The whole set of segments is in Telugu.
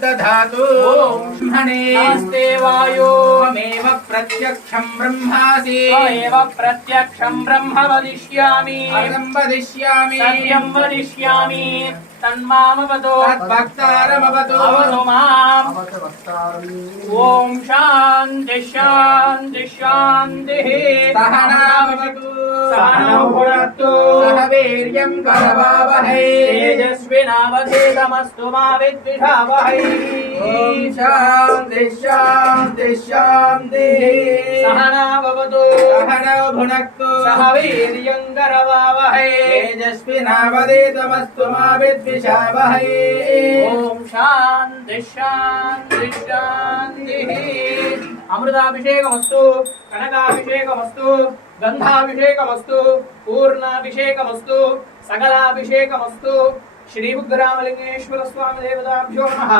तद्दधातु ब्रह्मणे वायोमेव प्रत्यक्षं ब्रह्मासि। एव प्रत्यक्षं ब्रह्म वदिष्यामि वदिष्यामि। सत्यं वदिष्यामि। तन्मामवतो। भक्तारमवतो अवतो माम् ॐ शान्ति शान्ति शान्तिः। सहनौ वीर्यं करवावहै तेजस्विनावधेतमस्तु मा विद्विषावहै ॐ शान्ति शान्ति शान्तिः सहना भवतु सहनौ भुनक्तु सह वीर्यं करवावहै तेजस्विनावधेतमस्तु मा विद्विषावहै ॐ शान्ति शान्ति शान्ति అమృతాభిషేకమస్తు కనకాభిషేకమస్తు గంధాభిషేకమస్తు పూర్ణాభిషేకమస్తు సకలాభిషేకమస్తు శ్రీ ఉగ్రామలింగేశ్వర స్వామి దేవతాభ్యో నమ.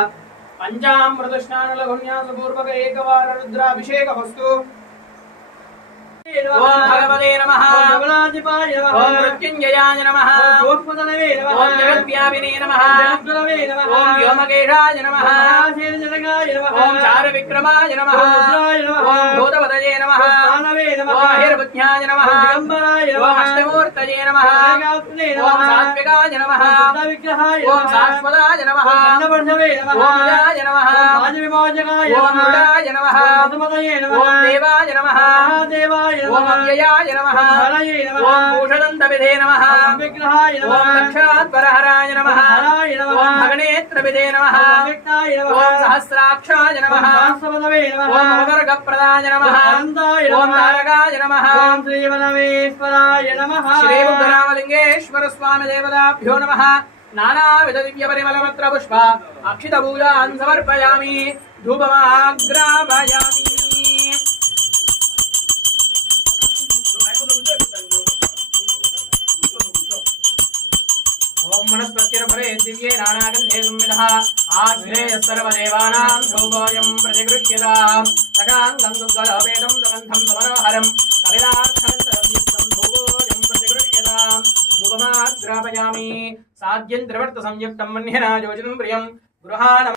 పంచామృత స్నానుల పుణ్యాసపూర్వక ఏకవార రుద్రాభిషేకమస్తు. భగవతే నమః। ఓం మృత్యుంజయాయ నమః। ఓం జగద్వ్యాపినే నమః। ఓం వ్యోమకేశాయ నమః। ఓం చారు విక్రమాయ నమః। ఓం నమః। అష్టమూర్తయే నమః. ఓం సాత్వికాయ నమః. ఓం శాశ్వతాయ నమః. ఓం యాయ నమః. ఓం మృడాయ నమః. ఓం దేవాయ నమః. ఓం అవ్యయాయ నమః. ఓం భూషదంతవిధే నమః. ఓం దక్షాత్వరహరాయ నమః. ఓం భగనేత్రవిధే నమః. ఓం సహస్రాక్షాయ నమః. ఓం మకరగప్రదాయ నమః. ఓం తారకాయ నమః. శ్రీ ఉగ్రరామలింగేశ్వర స్వామి దేవతాభ్యో నమః. నానావిధ దివ్య పరిమళపత్ర పుష్ప. అక్షిత పూజాన్ సమర్పయామి. ధూపమాగ్రాపయామి ఓం వనస్పత్యర్భవే దివ్యే నానాగంధే సంవిధః ఆగ్నేయ సర్వదేవానాం ధూపోయం ప్రతిగృహ్యతాం సకాంగం దుర్గలోపేతం సుగంధం సమరోహరం కవిలార్థం ధూపోయం ప్రతిగృహ్యతాం ధూపమాగ్రాపయామి సాధ్యం త్రివర్త సంయుక్తం మన్యనా యోజితం ప్రియం గృహాణ